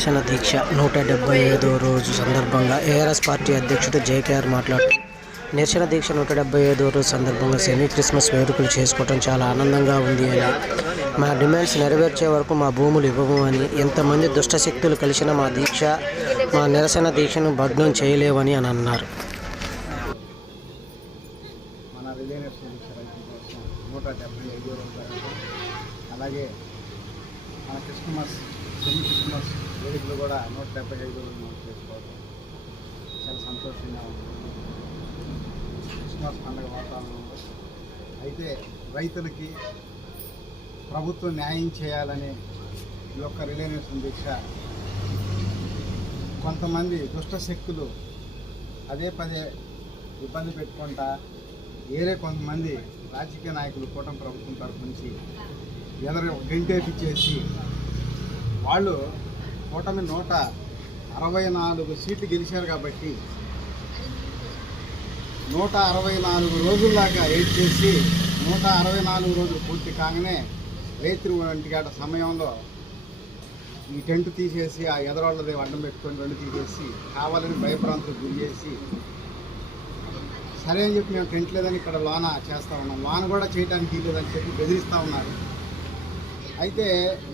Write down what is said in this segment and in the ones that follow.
నిరసన దీక్ష నూట డెబ్బై ఐదో రోజు సందర్భంగా ఏఆర్ఎస్ పార్టీ అధ్యక్షుడు జేకేఆర్ మాట్లాడుతూ నిరసన దీక్ష నూట డెబ్బై ఐదో రోజు సందర్భంగా సెమీ క్రిస్మస్ వేడుకలు చేసుకోవడం చాలా ఆనందంగా ఉంది అని. మా డిమాండ్స్ నెరవేర్చే వరకు మా భూములు ఇవ్వము అని ఎంతమంది దుష్టశక్తులు కలిసిన కలిసినా మా దీక్ష మా నిరసన దీక్షను భగ్నం చేయలేవని అని అన్నారు మన రిలయన్స్ రైతు కోసం నూట డెబ్బై ఐదు రోజులు అలాగే మన క్రిస్మస్ సెమీ క్రిస్మస్ వేడుకలు కూడా నూట డెబ్బై ఐదు రోజులు మనం చేసుకోవడం చాలా సంతోషంగా ఉంది. క్రిస్మస్ పండుగ వాతావరణంలో అయితే రైతులకి ప్రభుత్వం న్యాయం చేయాలని ఈ యొక్క రిలయన్స్ దీక్ష కొంతమంది దుష్ట శక్తులు అదే పదే ఇబ్బంది పెట్టుకుంటా వేరే కొంతమంది రాజకీయ నాయకులు కూటమి ప్రభుత్వం తరపు నుంచి ఎదరు గంటేపిచ్చేసి వాళ్ళు కూటమి నూట అరవై నాలుగు సీట్లు గెలిచారు కాబట్టి నూట అరవై నాలుగు రోజుల్లాగా వెయిట్ చేసి నూట అరవై నాలుగు రోజులు పూర్తి కాగానే రైతు గంట సమయంలో ఈ టెంట్ తీసేసి ఆ ఎదరోళ్ళది అడ్డం పెట్టుకొని రెండు తీసేసి కావాలని భయప్రాంతం గురి చేసి సరే అని చెప్పి మేము టెంట్ లేదని ఇక్కడ లోన చేస్తూ ఉన్నాం. లోన కూడా చేయడానికి లేదని చెప్పి బెదిరిస్తూ ఉన్నారు. అయితే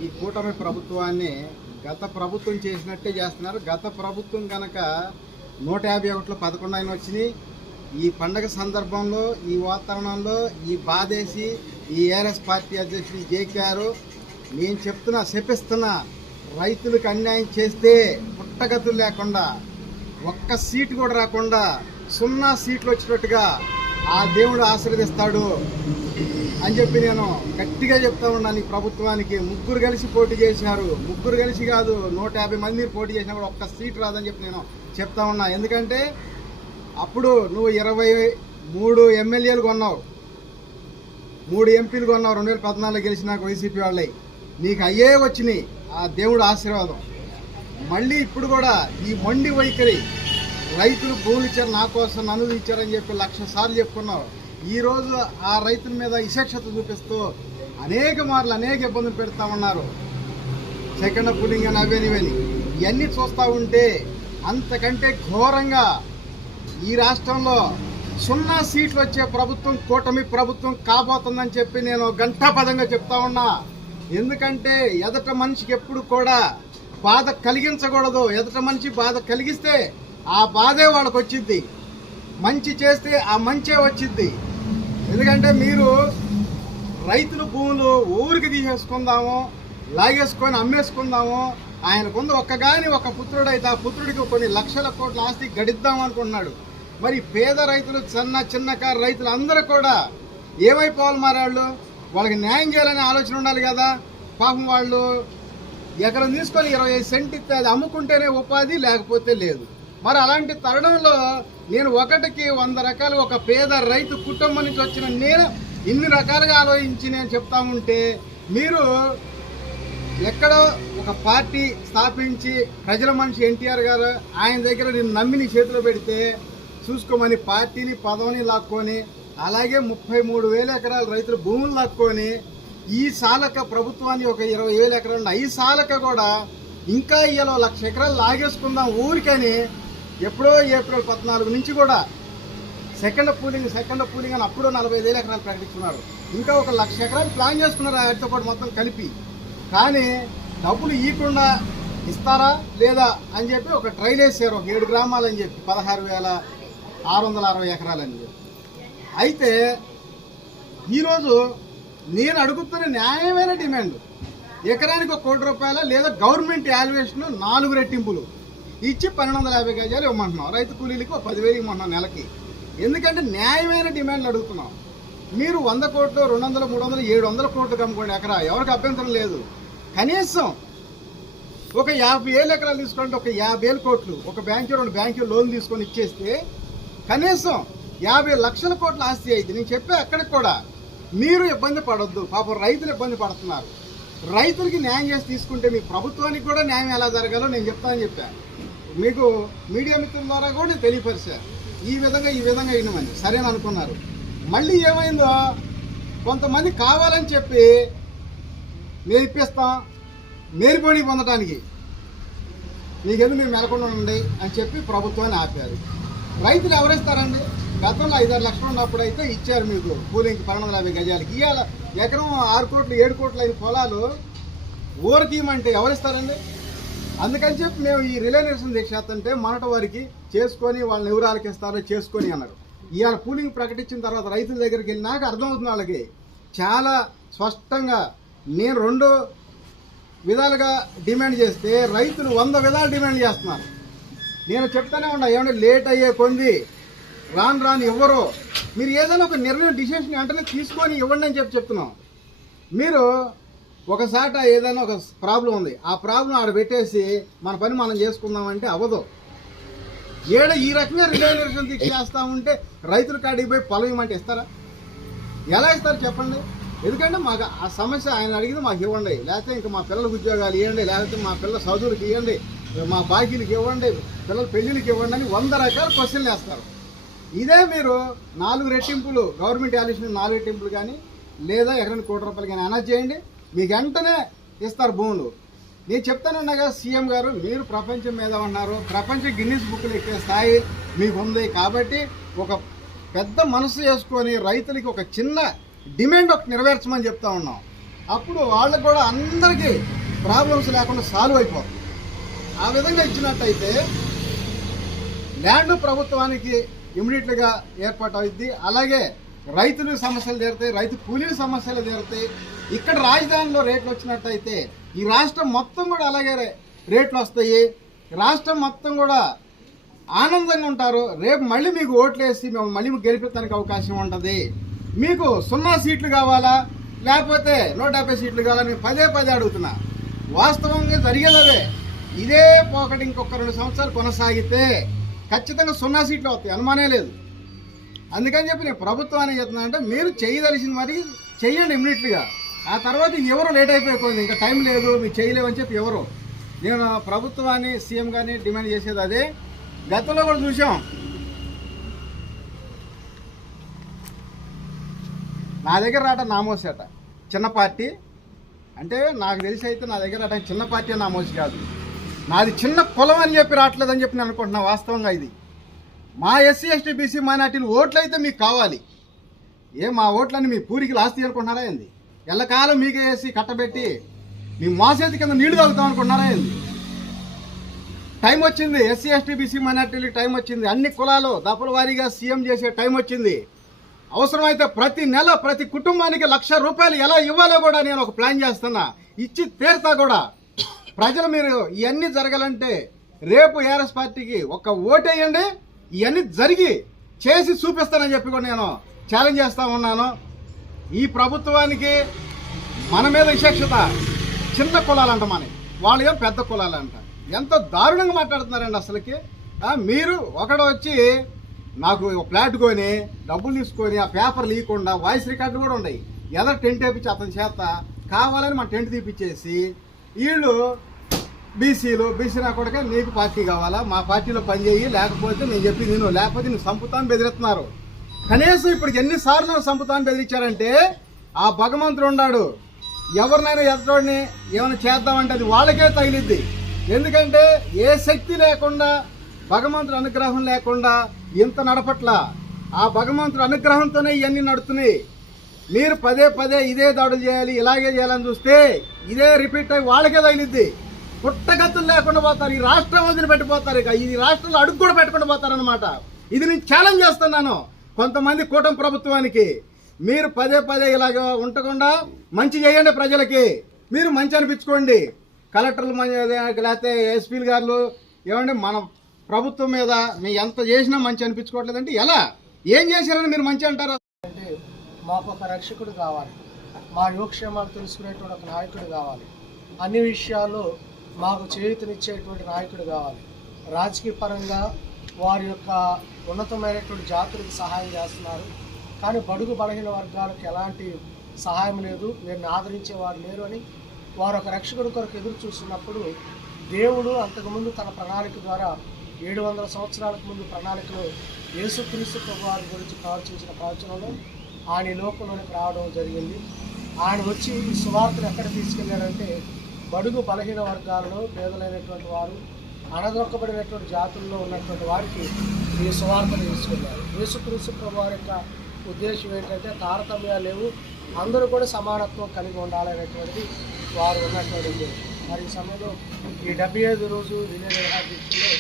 ఈ కూటమి ప్రభుత్వాన్ని గత ప్రభుత్వం చేసినట్టే చేస్తున్నారు. గత ప్రభుత్వం కనుక నూట యాభై ఒకటిలో పదకొండు ఆయన వచ్చినాయి. ఈ పండగ సందర్భంలో ఈ వాతావరణంలో ఈ బాధేసి ఈ ఏఆర్ఎస్ పార్టీ అధ్యక్షుడు జేకేఆర్ నేను చెప్తున్నా శపిస్తున్నా రైతులకు అన్యాయం చేస్తే పుట్టగతులు లేకుండా ఒక్క సీటు కూడా రాకుండా సున్నా సీట్లు వచ్చినట్టుగా ఆ దేవుడు ఆశీర్వదిస్తాడు అని చెప్పి నేను గట్టిగా చెప్తా ఉన్నాను ఈ ప్రభుత్వానికి. ముగ్గురు కలిసి పోటీ చేశారు. ముగ్గురు కలిసి కాదు నూట యాభై మంది పోటీ చేసినా కూడా ఒక్క సీట్ రాదని చెప్పి నేను చెప్తా ఉన్నా. ఎందుకంటే అప్పుడు నువ్వు ఇరవై మూడు ఎమ్మెల్యేలు కొన్నావు. మూడు ఎంపీలు కొన్నావు. రెండు వేల పద్నాలుగు గెలిచినాక వైసీపీ వాళ్ళై. నీకు అయ్యే వచ్చినాయి. ఆ దేవుడు ఆశీర్వాదం. మళ్ళీ ఇప్పుడు కూడా ఈ మొండి వైఖరి రైతులు భూములు ఇచ్చారు నా కోసం నన్ను ఇచ్చారని చెప్పి లక్ష సార్లు చెప్పుకున్నావు. ఈరోజు ఆ రైతుల మీద విశక్షత చూపిస్తూ అనేక మార్లు అనేక ఇబ్బందులు పెడతా ఉన్నారు. సెకండ్ పులింగ్ అని అవేనివని ఇవన్నీ చూస్తూ ఉంటే అంతకంటే ఘోరంగా ఈ రాష్ట్రంలో సున్నా సీట్లు వచ్చే ప్రభుత్వం కూటమి ప్రభుత్వం కాబోతుందని చెప్పి నేను గంటాపదంగా చెప్తా ఉన్నా. ఎందుకంటే ఎదట మనిషికి ఎప్పుడు కూడా బాధ కలిగించకూడదు. ఎదట మనిషి బాధ కలిగిస్తే ఆ బాధే వాళ్ళకి వచ్చింది మంచి చేస్తే ఆ మంచే వచ్చింది ఎందుకంటే మీరు రైతుల భూములు ఊరికి తీసేసుకుందాము లాగేసుకొని అమ్మేసుకుందాము ఆయనకుంది ఒక్కగాని ఒక పుత్రుడు అయితే ఆ పుత్రుడికి కొన్ని లక్షల కోట్ల ఆస్తి గడిద్దాం అనుకున్నాడు మరి పేద రైతులు చిన్న చిన్నకారు రైతులు అందరూ కూడా ఏమైపోవాలి మరి వాళ్ళు? వాళ్ళకి న్యాయం చేయాలనే ఆలోచన ఉండాలి కదా. పాపం వాళ్ళు ఎకరం తీసుకొని ఇరవై ఐదు సెంట్ ఇస్తే అది అమ్ముకుంటేనే ఉపాధి లేకపోతే లేదు. మరి అలాంటి తరుణంలో నేను ఒకటికి వంద రకాలు ఒక పేద రైతు కుటుంబం నుంచి వచ్చిన నేను ఇన్ని రకాలుగా ఆలోచించి నేను చెప్తా ఉంటే మీరు ఎక్కడో ఒక పార్టీ స్థాపించి ప్రజల మనిషి ఎన్టీఆర్ గారు ఆయన దగ్గర నేను నమ్మి నీ చేతిలో పెడితే చూసుకోమని పార్టీని పదవిని లాక్కొని అలాగే ముప్పై మూడు వేల ఎకరాల రైతుల భూములు లాక్కొని ఈ సాలక ప్రభుత్వాన్ని ఒక ఇరవై వేల ఎకరాలు ఉన్నాయి. ఈ సాలక కూడా ఇంకా ఇలా లక్ష ఎకరాలు లాగేసుకుందాం ఊరికని ఎప్పుడో ఏప్రిల్ పద్నాలుగు నుంచి కూడా సెకండ్ పూలింగ్ సెకండ్ పూలింగ్ అని అప్పుడు నలభై వేల ఎకరాలు ప్రకటించున్నారు ఇంకా ఒక లక్ష ఎకరాలు ప్లాన్ చేసుకున్నారు వాటితో పాటు మొత్తం కలిపి కానీ డబ్బులు ఇవ్వకుండా ఇస్తారా లేదా అని చెప్పి ఒక ట్రైల్ వేసారు. ఒక ఏడు గ్రామాలు అని చెప్పి పదహారు వేల ఆరు వందల అరవై ఎకరాలు అని చెప్పి. అయితే ఈరోజు నేను అడుగుతున్న న్యాయమైన డిమాండ్ ఎకరానికి ఒక కోటి రూపాయల లేదా గవర్నమెంట్ యాల్యుయేషన్ నాలుగు రెట్టింపులు ఇచ్చి పన్నెండు వందల యాభై గజాలు ఇవ్వమంటున్నాం. రైతు కూలీలకి ఒక పదివేలు ఇవ్వమంటున్నాం నెలకి. ఎందుకంటే న్యాయమైన డిమాండ్లు అడుగుతున్నాం. మీరు వంద కోట్లు రెండు వందలు మూడు వందలు ఏడు వందల కోట్లు కమ్ముకోండి ఎకరా. ఎవరికి అభ్యంతరం లేదు. కనీసం ఒక యాభై ఏళ్ళు ఎకరాలు తీసుకుంటే ఒక యాభై వేలు కోట్లు ఒక బ్యాంకు రెండు బ్యాంకు లోన్ తీసుకొని ఇచ్చేస్తే కనీసం యాభై లక్షల కోట్ల ఆస్తి అయింది నేను చెప్పే అక్కడికి కూడా మీరు ఇబ్బంది పడొద్దు. పాపం రైతులు ఇబ్బంది పడుతున్నారు. రైతులకి న్యాయం చేసి తీసుకుంటే మీ ప్రభుత్వానికి కూడా న్యాయం ఎలా జరగాలో నేను చెప్తానని చెప్పాను మీకు మీడియా మిత్రుల ద్వారా కూడా నేను తెలియపరిచా ఈ విధంగా ఈ విధంగా అయినమని సరేని అనుకున్నారు? మళ్ళీ ఏమైందో కొంతమంది కావాలని చెప్పి మేము ఇప్పిస్తాం మేలుకొని పొందడానికి నీకెందుకు మీరు మెలకుండా ఉండండి అని చెప్పి ప్రభుత్వాన్ని ఆపారు. రైతులు ఎవరిస్తారండి? గతంలో ఐదారు లక్షలు ఉన్నప్పుడు అయితే ఇచ్చారు మీకు కూలింగ్కి పన్నెండు వందల యాభై గజాలకి. ఇవాళ ఎకరం ఆరు కోట్లు ఏడు కోట్లు అయిన పొలాలు ఊరికి ఇవ్వమంటే ఎవరిస్తారండి? అందుకని చెప్పి మేము ఈ రిలే నిరసన దీక్ష చేస్తుంటే మనట వారికి చేసుకొని వాళ్ళని ఎవరు ఆలకిస్తారో చేసుకొని అన్నారు. ఇవాళ కూలింగ్ ప్రకటించిన తర్వాత రైతుల దగ్గరికి వెళ్ళినాక అర్థమవుతుంది వాళ్ళకి. చాలా స్పష్టంగా నేను రెండు విధాలుగా డిమాండ్ చేస్తే రైతులు వంద విధాలు డిమాండ్ చేస్తున్నారు. నేను చెప్తానే ఉన్నా ఏమంటే లేట్ అయ్యే కొంది రాను రాను ఇవ్వరు. మీరు ఏదైనా ఒక నిర్ణయం డిసిషన్ వెంటనే తీసుకొని ఇవ్వండి అని చెప్పి చెప్తున్నాం. మీరు ఒకసాట ఏదైనా ఒక ప్రాబ్లం ఉంది. ఆ ప్రాబ్లం ఆడ పెట్టేసి మన పని మనం చేసుకుందామంటే అవ్వదు. ఏడ ఈ రకంగా రిలే దీక్ష చేస్తా ఉంటే రైతుల కాడికి పోయి పొలం ఇవ్వమంటే ఇస్తారా? ఎలా ఇస్తారు చెప్పండి? ఎందుకంటే మాకు ఆ సమస్య ఆయన అడిగింది మాకు ఇవ్వండి. లేకపోతే ఇంకా మా పిల్లలకు ఉద్యోగాలు ఇవ్వండి లేకపోతే మా పిల్లల చదువులకు ఇవ్వండి మా బాకీలకు ఇవ్వండి పిల్లల పెళ్ళిళ్ళకి ఇవ్వండి అని వంద రకాల క్వశ్చన్లు వేస్తారు. ఇదే మీరు నాలుగు రెట్టింపులు గవర్నమెంట్ ఆలోచన నాలుగు రెట్టింపులు కానీ లేదా ఎకరానికి కోటి రూపాయలు కానీ అనౌన్స్ చేయండి. మీకు వెంటనే ఇస్తారు భూములు. నేను చెప్తానన్నాగా సీఎం గారు మీరు ప్రపంచం మీద ఉన్నారు. ప్రపంచ గిన్నిస్ బుక్లు ఎక్కే స్థాయి మీకు ఉంది కాబట్టి ఒక పెద్ద మనసు చేసుకొని రైతులకి ఒక చిన్న డిమాండ్ ఒకటి నెరవేర్చమని చెప్తా ఉన్నాం. అప్పుడు వాళ్ళకు కూడా అందరికీ ప్రాబ్లమ్స్ లేకుండా సాల్వ్ అయిపోతుంది ఆ విధంగా ఇచ్చినట్టయితే ల్యాండ్ ప్రభుత్వానికి ఇమీడియట్గా ఏర్పాటు అవుద్ది. అలాగే రైతులు సమస్యలు తీరుతాయి రైతు కూలీల సమస్యలు తీరుతాయి. ఇక్కడ రాజధానిలో రేట్లు వచ్చినట్టయితే ఈ రాష్ట్రం మొత్తం కూడా అలాగే రే- రేట్లు వస్తాయి. రాష్ట్రం మొత్తం కూడా ఆనందంగా ఉంటారు. రేపు మళ్ళీ మీకు ఓట్లేసి మేము మళ్ళీ మీకు గెలిపించడానికి అవకాశం ఉంటుంది. మీకు సున్నా సీట్లు కావాలా? లేకపోతే నూట యాభై సీట్లు కావాలని నేను పదే పదే అడుగుతున్నా. వాస్తవంగా జరిగేదే ఇదే పోకటి ఇంకొక రెండు సంవత్సరాలు కొనసాగితే ఖచ్చితంగా సున్నా సీట్లు వస్తాయి. అనుమానే లేదు. అందుకని చెప్పి నేను ప్రభుత్వాన్ని చెప్తున్నా అంటే మీరు చేయదలిసిన మరి చెయ్యండి ఇమ్మీడియట్గా ఆ తర్వాత ఎవరు లేట్ అయిపోయింది ఇంకా టైం లేదు మీరు చేయలేమని చెప్పి ఎవరు. నేను ప్రభుత్వాన్ని సీఎం గారిని డిమాండ్ చేసేది అదే. గతంలో కూడా చూసాం. నా దగ్గర రాట నామోసేట. చిన్న పార్టీ. అంటే నాకు తెలిసి అయితే నా దగ్గర రాట చిన్న పార్టీ నామోసి కాదు. నాది చిన్న కులం అని చెప్పి రావట్లేదని చెప్పి నేను అనుకుంటున్నా వాస్తవంగా ఇది. మా ఎస్సీ ఎస్టీ బీసీ మైనార్టీలు ఓట్లు అయితే మీకు కావాలి. ఏ మా ఓట్లని మీ పూరికి లాస్ట్ అనుకుంటున్నారా ఏంది? ఎల్లకాలం మీకే వేసి కట్టబెట్టి మీ మోసేది కింద నీళ్ళు తాగుతాం అనుకుంటున్నారా ఏంది? టైం వచ్చింది ఎస్సీ ఎస్టీ బీసీ మైనార్టీలకి టైం వచ్చింది. అన్ని కులాలు దఫల వారీగా సీఎం చేసే టైం వచ్చింది. అవసరమైతే ప్రతి నెల ప్రతి కుటుంబానికి లక్ష రూపాయలు ఎలా ఇవ్వాలో కూడా నేను ఒక ప్లాన్ చేస్తున్నా. ఇచ్చి తీరుతా కూడా. ప్రజలు మీరు ఇవన్నీ జరగాలంటే రేపు ఏఆర్ఎస్ పార్టీకి ఒక ఓటేయండి. ఇవన్నీ జరిగి చేసి చూపిస్తానని చెప్పి కూడా నేను ఛాలెంజ్ చేస్తూ ఉన్నాను. ఈ ప్రభుత్వానికి మన మీద విశేషత చిన్న కులాలంట మనకి వాళ్ళు ఏం పెద్ద కులాలంట. ఎంతో దారుణంగా మాట్లాడుతున్నారండి అసలుకి. మీరు ఒకడు వచ్చి నాకు ఫ్లాట్ కొని డబ్బులు తీసుకొని ఆ పేపర్ లీకుండా వాయిస్ రికార్డు కూడా ఉన్నాయి. ఎలా టెంట్ వేపించి అతని చేత కావాలని మన టెంట్ తీపిచ్చేసి వీళ్ళు బీసీలు బీసీ నా కొడుకే నీకు పార్టీ కావాలా? మా పార్టీలో పనిచేయి లేకపోతే నేను చెప్పి నేను లేకపోతే నేను సంపుతాను బెదిరిస్తున్నారు. కనీసం ఇప్పుడు ఎన్నిసార్లు నన్ను సంపుతాను బెదిరించారంటే ఆ భగవంతుడు ఉన్నాడు. ఎవరినైనా ఎదటోడిని ఏమైనా చేద్దామంటే అది వాళ్ళకే తగిలిద్ది. ఎందుకంటే ఏ శక్తి లేకుండా భగవంతుడు అనుగ్రహం లేకుండా ఇంత నడపట్ల. ఆ భగవంతుడు అనుగ్రహంతోనే ఇవన్నీ నడుతున్నాయి మీరు పదే పదే ఇదే దాడులు చేయాలి ఇలాగే చేయాలని చూస్తే ఇదే రిపీట్ అయ్యి వాళ్ళకే తగిలిద్ది. పుట్టగతులు లేకుండా పోతారు ఈ రాష్ట్రం వదిలిపెట్టిపోతారు ఇక. ఈ రాష్ట్రంలో అడుగు కూడా పెట్టకుండా పోతారనమాట ఇది నేను ఛాలెంజ్ చేస్తున్నాను కొంతమంది కూటమి ప్రభుత్వానికి. మీరు పదే పదే ఇలాగ ఉండకుండా మంచి చేయండి ప్రజలకి. మీరు మంచి అనిపించుకోండి. కలెక్టర్లు లేకపోతే ఎస్పీలు గారు ఏమంటే మన ప్రభుత్వం మీద మీ ఎంత చేసినా మంచి అనిపించుకోవట్లేదంటే ఎలా? ఏం చేశారని మీరు మంచి అంటారు? అంటే మాకు ఒక రక్షకుడు కావాలి. మా యోగక్షేమాలు తెలుసుకునేటువంటి ఒక నాయకుడు కావాలి. అన్ని విషయాల్లో మాకు చేయూతనిచ్చేటువంటి నాయకుడు కావాలి. రాజకీయ పరంగా వారి యొక్క ఉన్నతమైనటువంటి జాతులకు సహాయం చేస్తున్నారు. కానీ బడుగు బలహీన వర్గాలకు ఎలాంటి సహాయం లేదు. వీరిని ఆదరించేవారు లేరు అని వారు ఒక రక్షకుడి కొరకు ఎదురు చూస్తున్నప్పుడు దేవుడు అంతకుముందు తన ప్రణాళిక ద్వారా ఏడు వందల సంవత్సరాలకు ముందు ప్రణాళికలో యేసుక్రీస్తు వారి గురించి ప్రవచించిన ప్రవచనంలో ఆయన లోకంలోనికి రావడం జరిగింది. ఆయన వచ్చి ఈ సువార్తను ఎక్కడ తీసుకెళ్ళాడంటే బడుగు బలహీన వర్గాలలో పేదలైనటువంటి వారు అణదొక్కబడినటువంటి జాతుల్లో ఉన్నటువంటి వారికి ఈ సువార్తను తీసుకున్నారు. యేసుక్రీస్తు ప్రభు వారి యొక్క ఉద్దేశం ఏంటంటే తారతమ్యాలు లేవు అందరూ కూడా సమానత్వం కలిగి ఉండాలనేటువంటిది వారు ఉన్నటువంటి ఉద్దేశం. మరి ఈ సమయంలో ఈ డెబ్బై ఐదు రోజు రిలే నిర్వహించలో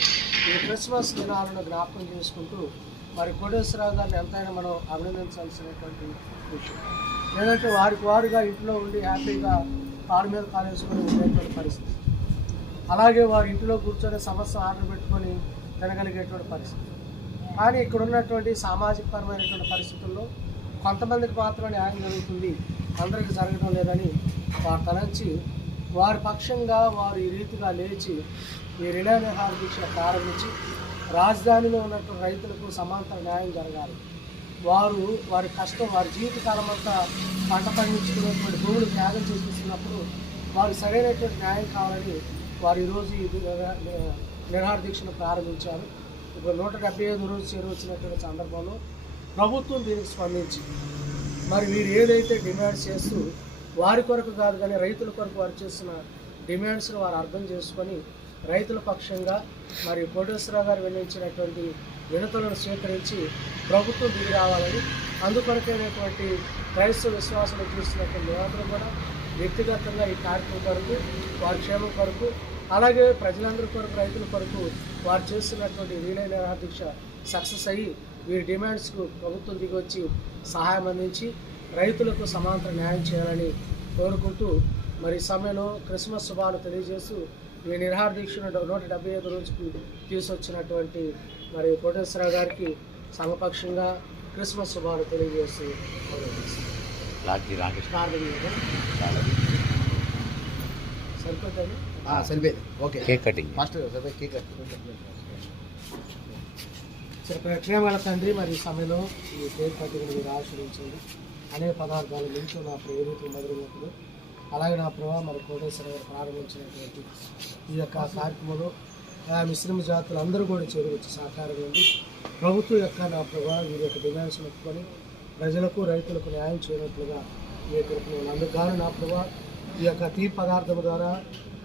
ఈ క్రిస్మస్ దినాలను జ్ఞాపకం చేసుకుంటూ మరి కోటేశ్వరరావు గారిని ఎంతైనా మనం అభినందించాల్సినటువంటి విషయం. లేదంటే వారికి వారుగా ఇంట్లో ఉండి హ్యాపీగా కారు మీద కాలేసుకొని ఉండేటువంటి పరిస్థితి. అలాగే వారి ఇంటిలో కూర్చొని సమస్య ఆర్డర్ పెట్టుకొని తినగలిగేటువంటి పరిస్థితి. కానీ ఇక్కడ ఉన్నటువంటి సామాజిక పరమైనటువంటి పరిస్థితుల్లో కొంతమందికి మాత్రం న్యాయం జరుగుతుంది అందరికీ జరగడం లేదని వారు తలంచి వారి పక్షంగా వారు ఈ రీతిగా లేచి ఈ రిలే నిహార దీక్ష ప్రారంభించి రాజధానిలో ఉన్నటువంటి రైతులకు సమాంతర న్యాయం జరగాలి. వారు వారి కష్టం వారి జీవితకాలం అంతా పంట పండించుకునేటువంటి భూములు త్యాగం చేసేస్తున్నప్పుడు వారు సరైనటువంటి న్యాయం కావాలని వారు ఈరోజు నిరా- నిరాహార దీక్షను ప్రారంభించారు. ఇప్పుడు నూట డెబ్బై ఐదు రోజు చేరువచ్చినటువంటి సందర్భంలో ప్రభుత్వం దీనికి స్పందించి మరి వీరు ఏదైతే డిమాండ్స్ చేస్తూ వారి కొరకు కాదు కానీ రైతుల కొరకు వారు చేస్తున్న డిమాండ్స్ను వారు అర్థం చేసుకొని రైతుల పక్షంగా మరి కోటేశ్వరరావు గారు వెల్లించినటువంటి వినతులను స్వీకరించి ప్రభుత్వం దిగి రావాలని అందుకొరకైనటువంటి క్రైస్తవ విశ్వాసాలు చూస్తున్నటువంటి యువతలు కూడా వ్యక్తిగతంగా ఈ కార్యక్రమం కొరకు వారి క్షేమం కొరకు అలాగే ప్రజలందరి కొరకు రైతుల కొరకు వారు చేస్తున్నటువంటి వీలైన దీక్ష సక్సెస్ అయ్యి వీరి డిమాండ్స్కు ప్రభుత్వం దిగొచ్చి సహాయం అందించి రైతులకు సమాంతర న్యాయం చేయాలని కోరుకుంటూ మరి సమయంలో క్రిస్మస్ శుభాలు తెలియజేస్తూ నిరహార దీక్షను నూట డెబ్బై ఐదు రోజుకి తీసుకొచ్చినటువంటి మరి కోటేశ్వరరావు గారికి సమపక్షంగా క్రిస్మస్ శుభాలు తెలియజేస్తూ. సరిపోతుంది ఓకే. Cake cutting. ఫస్ట్ సరిపోయి కేక్ ప్రేమల తండ్రి మరి ఈ సమయంలో ఈ కేక్ కటింగ్ మీరు ఆశ్రయించండి అనేక పదార్థాలు మించి నా ప్రేరితులు మొదలైనప్పుడు అలాగే నా ప్రభావ మరి కోటేశ్వర గారు ప్రారంభించినటువంటి ఈ యొక్క కార్యక్రమంలో ఆ మిశ్రమ జాతులు అందరూ కూడా చేరువచ్చి సహకారం ఉంది ప్రభుత్వం యొక్క నా ప్రభావ వీరి యొక్క డిమాండ్స్ ఒప్పుకొని ప్రజలకు రైతులకు న్యాయం చేయనట్లుగా మీ యొక్క అందుకు నా ప్రభావ ఈ యొక్క తీపి పదార్థం ద్వారా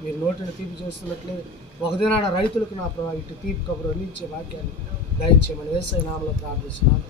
మీరు నోటిని తీపి చేస్తున్నట్లే ఒకదినాడ రైతులకు నా ప్రభావ ఇటు తీపి కబురు అందించే వాక్యాన్ని దయచేయమని వేసే నామలో ప్రార్థిస్తున్నాను